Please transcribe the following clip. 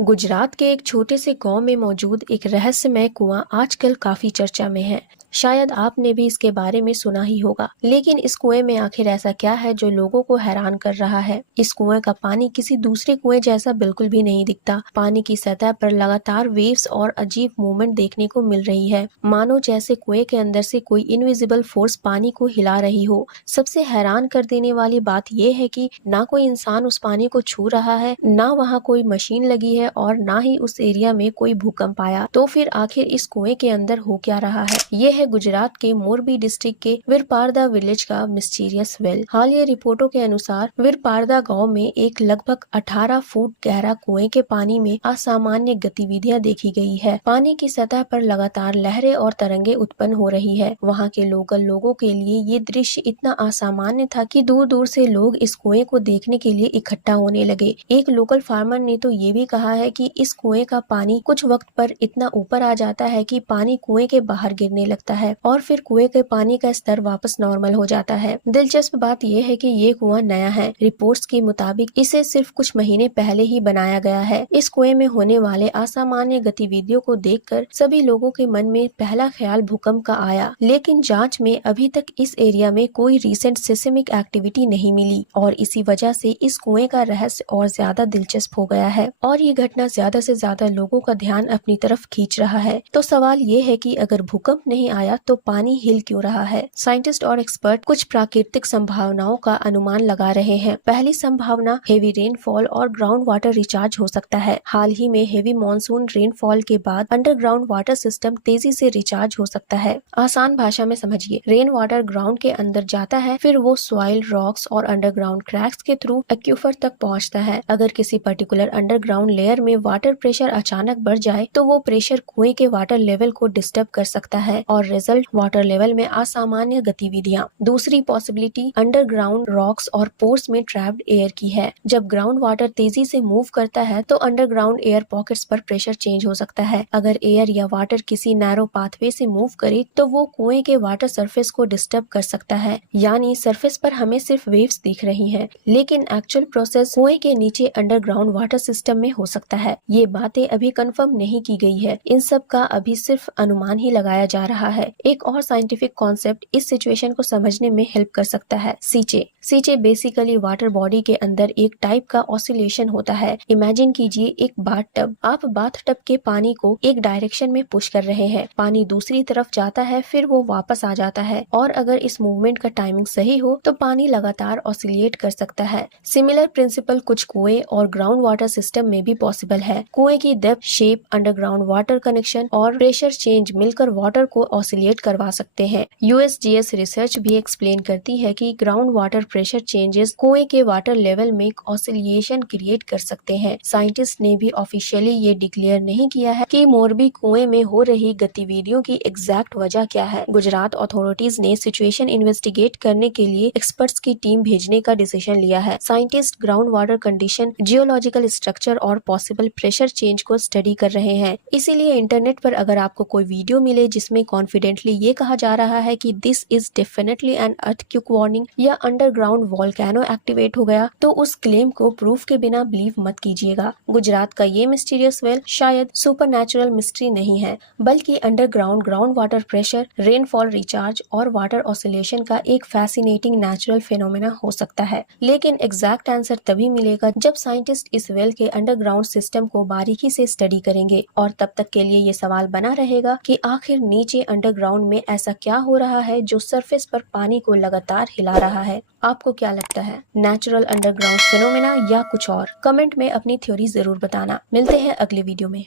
गुजरात के एक छोटे से गांव में मौजूद एक रहस्यमय कुआं आजकल काफी चर्चा में है। शायद आपने भी इसके बारे में सुना ही होगा, लेकिन इस कुएं में आखिर ऐसा क्या है जो लोगों को हैरान कर रहा है। इस कुएं का पानी किसी दूसरे कुएं जैसा बिल्कुल भी नहीं दिखता। पानी की सतह पर लगातार वेव्स और अजीब मूवमेंट देखने को मिल रही है, मानो जैसे कुएं के अंदर से कोई इनविजिबल फोर्स पानी को हिला रही हो। सबसे हैरान कर देने वाली बात यह है कि ना कोई इंसान उस पानी को छू रहा है, ना वहाँ कोई मशीन लगी है और ना ही उस एरिया में कोई भूकंप आया। तो फिर आखिर इस कुएं के अंदर हो क्या रहा है? ये है गुजरात के मोरबी डिस्ट्रिक्ट के वीरपारदा विलेज का मिस्टीरियस वेल। हालिया रिपोर्टों के अनुसार वीरपारदा गांव में एक लगभग 18 फुट गहरा कुएं के पानी में असामान्य गतिविधियां देखी गई है। पानी की सतह पर लगातार लहरें और तरंगे उत्पन्न हो रही है। वहाँ के लोकल लोगों के लिए ये दृश्य इतना असामान्य था कि दूर दूर से लोग इस कुएं को देखने के लिए इकट्ठा होने लगे। एक लोकल फार्मर ने तो ये भी कहा है कि इस कुएं का पानी कुछ वक्त पर इतना ऊपर आ जाता है कि पानी कुएं के बाहर गिरने लगता है और फिर कुएं के पानी का स्तर वापस नॉर्मल हो जाता है। दिलचस्प बात यह है कि ये कुआं नया है। रिपोर्ट्स के मुताबिक इसे सिर्फ कुछ महीने पहले ही बनाया गया है। इस कुएं में होने वाले असामान्य गतिविधियों को देखकर सभी लोगों के मन में पहला ख्याल भूकंप का आया, लेकिन जांच में अभी तक इस एरिया में कोई रिसेंट सिस्मिक एक्टिविटी नहीं मिली और इसी वजह से इस कुएं का रहस्य और ज्यादा दिलचस्प हो गया है और ये घटना ज्यादा से ज्यादा लोगों का ध्यान अपनी तरफ खींच रहा है। तो सवाल ये है कि अगर भूकंप नहीं आया तो पानी हिल क्यों रहा है? साइंटिस्ट और एक्सपर्ट कुछ प्राकृतिक संभावनाओं का अनुमान लगा रहे हैं। पहली संभावना हेवी रेनफॉल और ग्राउंड वाटर रिचार्ज हो सकता है। हाल ही में हेवी मानसून रेनफॉल के बाद अंडरग्राउंड वाटर सिस्टम तेजी से रिचार्ज हो सकता है। आसान भाषा में समझिए, रेन वाटर ग्राउंड के अंदर जाता है, फिर वो सॉइल, रॉक्स और अंडरग्राउंड क्रैक्स के थ्रू एक्यूफर तक पहुंचता है। अगर किसी पर्टिकुलर अंडरग्राउंड लेयर में वाटर प्रेशर अचानक बढ़ जाए तो वो प्रेशर कुएं के वाटर लेवल को डिस्टर्ब कर सकता है और रिजल्ट वाटर लेवल में असामान्य गतिविधियां। दूसरी पॉसिबिलिटी अंडरग्राउंड रॉक्स और पोर्स में ट्रैप्ड एयर की है। जब ग्राउंड वाटर तेजी से मूव करता है तो अंडरग्राउंड एयर पॉकेट्स पर प्रेशर चेंज हो सकता है। अगर एयर या वाटर किसी नैरो पाथवे से मूव करे तो वो कुएं के वाटर सरफेस को डिस्टर्ब कर सकता है। यानी सरफेस पर हमें सिर्फ वेव्स दिख रही हैं, लेकिन एक्चुअल प्रोसेस कुएं के नीचे अंडरग्राउंड वाटर सिस्टम में हो सकता है। ये बातें अभी कंफर्म नहीं की गई है। इन सब का अभी सिर्फ अनुमान ही लगाया जा रहा है। एक और साइंटिफिक कॉन्सेप्ट इस सिचुएशन को समझने में हेल्प कर सकता है। सीचे बेसिकली वाटर बॉडी के अंदर एक टाइप का ऑसिलेशन होता है। इमेजिन कीजिए एक बाथ टब। आप बाथ टब के पानी को एक डायरेक्शन में पुश कर रहे हैं, पानी दूसरी तरफ जाता है, फिर वो वापस आ जाता है और अगर इस मूवमेंट का टाइमिंग सही हो तो पानी लगातार ऑसिलेट कर सकता है। सिमिलर प्रिंसिपल कुछ कुएं और ग्राउंड वाटर सिस्टम में भी पॉसिबल है। कुएं की depth, shape, underground water connection और प्रेशर चेंज मिलकर वाटर को ऑसिलेट करवा सकते हैं। यूएसजीएस रिसर्च भी एक्सप्लेन करती है कि ग्राउंड वाटर प्रेशर चेंजेस कुएं के वाटर लेवल में ऑसिलेशन क्रिएट कर सकते हैं। साइंटिस्ट ने भी ऑफिशियली ये डिक्लेयर नहीं किया है कि मोरबी कुएं में हो रही गतिविधियों की एग्जैक्ट वजह क्या है। गुजरात अथॉरिटीज ने सिचुएशन इन्वेस्टिगेट करने के लिए एक्सपर्ट्स की टीम भेजने का डिसीजन लिया है। Scientist ground water condition, geological structure और पॉसिबल प्रेशर चेंज को स्टडी कर रहे हैं। इसीलिए इंटरनेट पर अगर आपको कोई वीडियो मिले जिसमें कॉन्फिडेंटली ये कहा जा रहा है कि this is definitely an earthquake warning या अंडरग्राउंड वोल्केनो एक्टिवेट हो गया, तो उस क्लेम को प्रूफ के बिना बिलीव मत कीजिएगा। गुजरात का ये मिस्टीरियस वेल शायद सुपरनैचुरल मिस्ट्री नहीं है, बल्कि underground ground water pressure, rainfall recharge और वाटर ऑसिलेशन का एक फैसिनेटिंग नेचुरल फिनोमेना हो सकता है। लेकिन एग्जैक्ट आंसर तभी मिलेगा जब साइंटिस्ट इस वेल के अंडरग्राउंड सिस्टम को बारीकी से स्टडी करेंगे और तब तक के लिए ये सवाल बना रहेगा कि आखिर नीचे अंडरग्राउंड में ऐसा क्या हो रहा है जो सरफेस पर पानी को लगातार हिला रहा है। आपको क्या लगता है, नेचुरल अंडरग्राउंड फिनोमेना या कुछ और? कमेंट में अपनी थ्योरी जरूर बताना। मिलते हैं अगले वीडियो में।